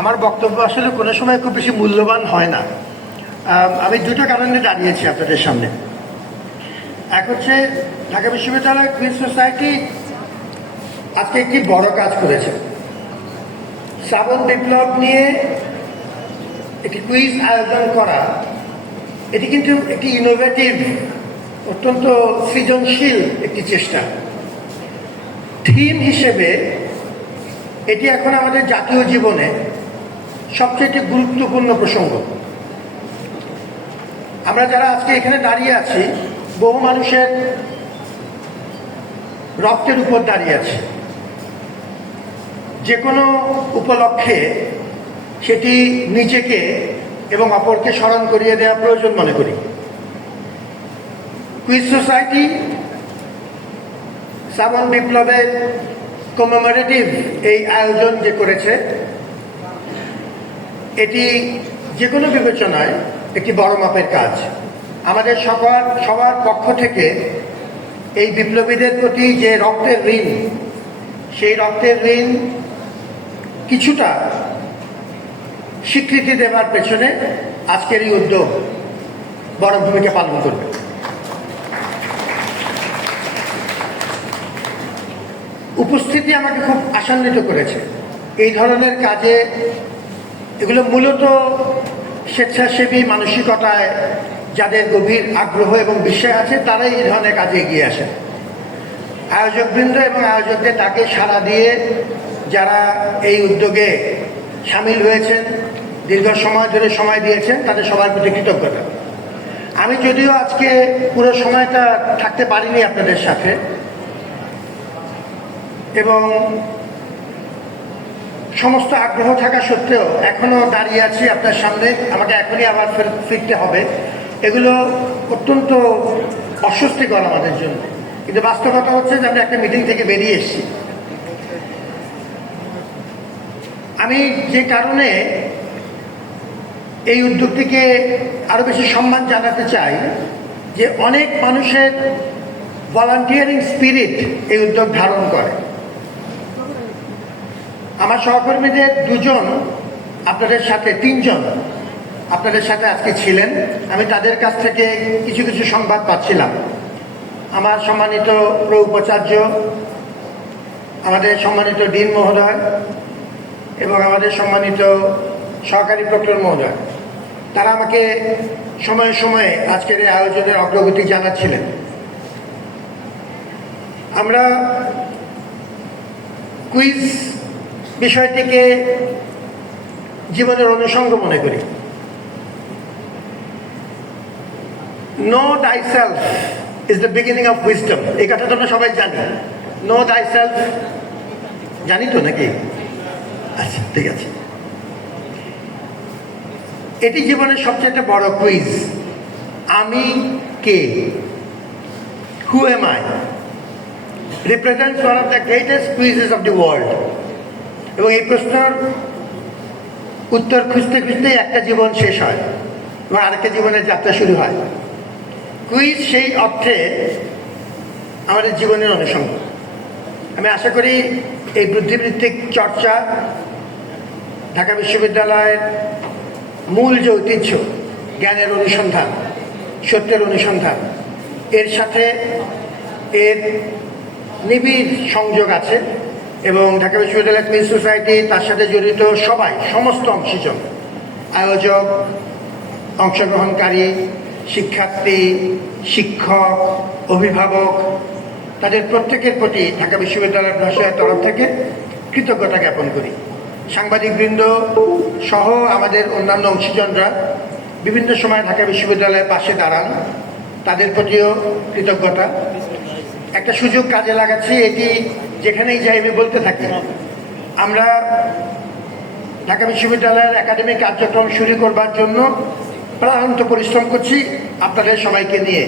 আমার বক্তব্য আসলে কোনো সময় খুব বেশি মূল্যবান হয় না। আমি দুটো কারণে দাঁড়িয়েছি আপনাদের সামনে। এক হচ্ছে, ঢাকা বিশ্ববিদ্যালয় কুইজ সোসাইটি আজকে একটি বড় কাজ করেছে। শ্রাবণ বিপ্লব নিয়ে একটি কুইজ আয়োজন করা, এটি কিন্তু একটি ইনোভেটিভ অত্যন্ত সৃজনশীল একটি চেষ্টা। থিম হিসেবে, এটি এখন আমাদের জাতীয় জীবনে সবচেয়ে গুরুত্বপূর্ণ প্রসঙ্গ। আমরা যারা আজকে এখানে দাঁড়িয়ে আছি, বহু মানুষের রক্তের উপর দাঁড়িয়ে আছে। যে কোনো উপলক্ষে সেটি নিজেকে এবং অপরকে স্মরণ করিয়ে দেওয়া প্রয়োজন মনে করি। কুইজ সোসাইটি শ্রাবণ বিপ্লবের কমেমোরেটিভ এই আয়োজন যে করেছে এটি যে কোনো বিবেচনায় একটি বড় মাপের কাজ। আমাদের সবার সবার পক্ষ থেকে এই বিপ্লবীদের প্রতি যে রক্তের ঋণ, সেই রক্তের ঋণ কিছুটা স্বীকৃতি দেওয়ার পেছনে আজকের এই উদ্যোগ বড় ভূমিকা পালন করবে। উপস্থিতি আমাকে খুব আশান্বিত করেছে। এই ধরনের কাজে এগুলো মূলত স্বেচ্ছাসেবী মানসিকতায় যাদের গভীর আগ্রহ এবং বিশ্বাস আছে, তারাই এই ধরনের কাজে এগিয়ে আসে আয়োজকবৃন্দ এবং আয়োজকদের তাকে সাড়া দিয়ে যারা এই উদ্যোগে সামিল হয়েছেন, দীর্ঘ সময় ধরে সময় দিয়েছেন, তাদের সবার প্রতি কৃতজ্ঞতা। আমি যদিও আজকে পুরো সময়টা থাকতে পারিনি আপনাদের সাথে, এবং সমস্ত আগ্রহ থাকা সত্ত্বেও এখনও দাঁড়িয়ে আছি আপনার সামনে। আমাকে এখনই আবার ফের- ফিরতে হবে। এগুলো অত্যন্ত অস্বস্তিকর আমাদের জন্য। কিন্তু বাস্তবতা হচ্ছে যে আমরা একটা মিটিং থেকে বেরিয়ে এসেছি। আমি যে কারণে এই উদ্যোগটিকে আরও বেশি সম্মান জানাতে চাই যে অনেক মানুষের ভলান্টিয়ারিং স্পিরিট এই উদ্যোগ ধারণ করে। আমার সহকর্মীদের দুজন, আপনাদের সাথে তিনজন, আপনাদের সাথে আজকে ছিলেন। আমি তাদের কাছ থেকে কিছু কিছু সংবাদ পাচ্ছিলাম। আমার সম্মানিত প্রউপাচার্য আমাদের সম্মানিত ডিন মহোদয় এবং আমাদের সম্মানিত সহকারী প্রক্টর মহোদয়, তারা আমাকে সময়ে সময়ে আজকের এই আয়োজনের অগ্রগতি জানাচ্ছিলেন। আমরা কুইজ বিষয়টিকে জীবনের অনুষঙ্গ মনে করি। Know thyself is the beginning of wisdom এই কথাটা আমরা সবাই জানি। নো দাই সেলফ জানি তো নাকি? আচ্ছা ঠিক আছে। এটি জীবনের সবচেয়ে বড় কুইজ আমি কে? Who am I represents one of the greatest quizzes of the world এবং এই প্রশ্নের উত্তর খুঁজতে খুঁজতেই একটা জীবন শেষ হয় এবং আরেকটা জীবনের যাত্রা শুরু হয়। কুইজ সেই অর্থে আমাদের জীবনের অনুষঙ্গ আমি আশা করি এই বুদ্ধিবৃত্তিক চর্চা ঢাকা বিশ্ববিদ্যালয়ের মূল যে ঐতিহ্য, জ্ঞানের অনুসন্ধান, সত্যের অনুসন্ধান, এর সাথে এর নিবিড় সংযোগ আছে। এবং ঢাকা বিশ্ববিদ্যালয় কুইজ সোসাইটি তার সাথে জড়িত সবাই, সমস্ত অংশীজন। আয়োজক, অংশগ্রহণকারী, শিক্ষার্থী, শিক্ষক, অভিভাবক, তাদের প্রত্যেকের প্রতি ঢাকা বিশ্ববিদ্যালয়ের ভাষার তরফ থেকে কৃতজ্ঞতা জ্ঞাপন করি। সাংবাদিকবৃন্দ সহ আমাদের অন্যান্য অংশীজনরা বিভিন্ন সময় ঢাকা বিশ্ববিদ্যালয়ের পাশে দাঁড়ান। তাদের প্রতিও কৃতজ্ঞতা। একটা সুযোগ কাজে লাগাচ্ছি, এটি যেখানেই যাই, আমি বলতে থাকি। আমরা ঢাকা বিশ্ববিদ্যালয়ের একাডেমিক কার্যক্রম শুরু করবার জন্য প্রাণান্ত পরিশ্রম করছি আপনাদের সবাইকে নিয়ে।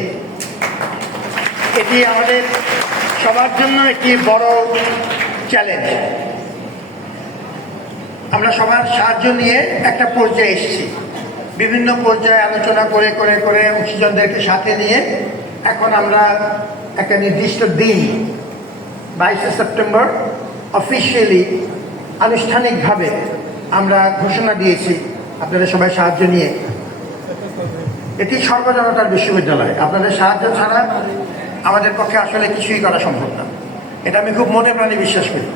এটি আমাদের সবার জন্য একটি বড় চ্যালেঞ্জ আমরা সবার সাহায্য নিয়ে একটা পর্যায়ে এসেছি। বিভিন্ন পর্যায়ে আলোচনা করে করে করে অংশীজনদেরকে সাথে নিয়ে এখন আমরা একটা নির্দিষ্ট দিন বাইশে সেপ্টেম্বর অফিসিয়ালি আনুষ্ঠানিকভাবে আমরা ঘোষণা দিয়েছি। আপনাদের সবাই সাহায্য নিয়ে। এটি সর্বজনতার বিশ্ববিদ্যালয়। আপনাদের সাহায্য ছাড়া আমাদের পক্ষে আসলে কিছুই করা সম্ভব না। এটা আমি খুব মনে প্রাণে বিশ্বাস করি।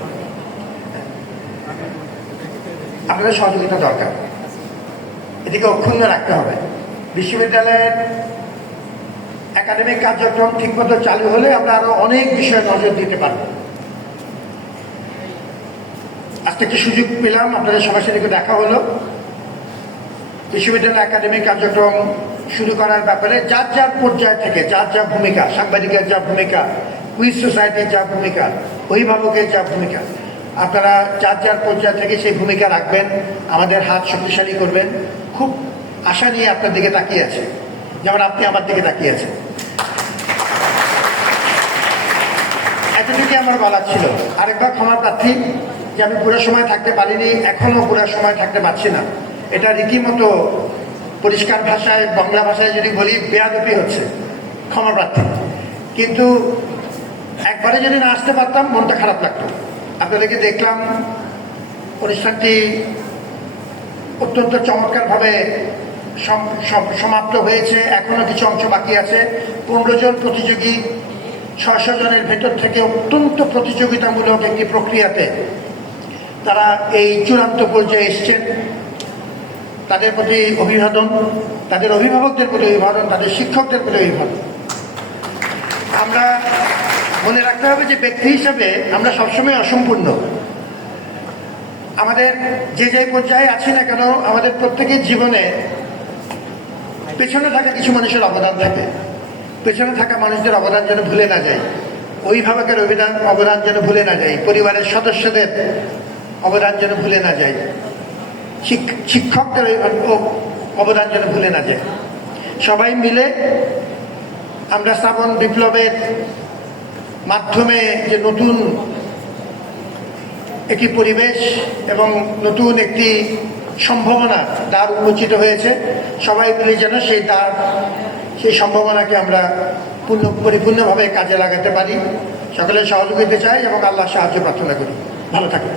আপনাদের সহযোগিতা দরকার। এটিকে অক্ষুণ্ণ রাখতে হবে। বিশ্ববিদ্যালয়ের একাডেমিক কার্যক্রম ঠিকমতো চালু হলে আমরা আরও অনেক বিষয়ে নজর দিতে পারব। আজকে একটি সুযোগ পেলাম, আপনাদের সবার সাথে দেখা হলো। বিশ্ববিদ্যালয় একাডেমিক কার্যক্রম শুরু করার ব্যাপারে যার যার পর্যায় থেকে, যার যা ভূমিকা, সাংবাদিকের যা ভূমিকা, কুইজ সোসাইটির যা ভূমিকা, অভিভাবকের যা ভূমিকা, আপনারা যার যার পর্যায় থেকে সেই ভূমিকা রাখবেন, আমাদের হাত শক্তিশালী করবেন। খুব আশা নিয়ে আপনার দিকে তাকিয়ে আছে। যেমন আপনি আমার দিকে তাকিয়ে আছেন। এতটুকু আমার বলার ছিল, আরেকবার ক্ষমা প্রার্থী যে আমি পুরো সময় থাকতে পারিনি, এখনও পুরো সময় থাকতে পারছি না। এটা রীতিমতো পরিষ্কার ভাষায়, বাংলা ভাষায় যদি বলি, বেয়াদপি হচ্ছে। ক্ষমা প্রার্থী। কিন্তু একবারে যদি না আসতে পারতাম, মনটা খারাপ লাগতো। আপনাদেরকে দেখলাম, অনুষ্ঠানটি অত্যন্ত চমৎকারভাবে সম- সম- সমাপ্ত হয়েছে। এখনও কিছু অংশ বাকি আছে। পনেরো জন প্রতিযোগী ছয়শো জনের ভেতর থেকে অত্যন্ত প্রতিযোগিতামূলক একটি প্রক্রিয়াতে তারা এই চূড়ান্ত পর্যায়ে এসছেন। তাদের প্রতি অভিবাদন, তাদের অভিভাবকদের প্রতি অভিবাদন, তাদের শিক্ষকদের প্রতি অভিবাদন। আমরা মনে রাখতে হবে যে ব্যক্তি হিসাবে আমরা সবসময় অসম্পূর্ণ। আমাদের যে যে পর্যায়ে আছি না কেন, আমাদের প্রত্যেকের জীবনে পেছনে থাকা কিছু মানুষের অবদান থাকে। পেছনে থাকা মানুষদের অবদান যেন ভুলে না যায়। অভিভাবকের অভিধান অবদান যেন ভুলে না যায়। পরিবারের সদস্যদের অবদান যেন ভুলে না যায়। শিক- শিক্ষকদের অবদান যেন ভুলে না যায়। সবাই মিলে আমরা শ্রাবণ বিপ্লবের মাধ্যমে যে নতুন একটি পরিবেশ এবং নতুন একটি সম্ভাবনা দ্বার উন্মোচিত হয়েছে, সবাই মিলে যেন সেই দ্বার সেই সম্ভাবনাকে আমরা পূর্ণ, পরিপূর্ণভাবে কাজে লাগাতে পারি। সকলের সহযোগিতা চাই এবং আল্লাহ সাহায্য প্রার্থনা করি। ভালো থাকবেন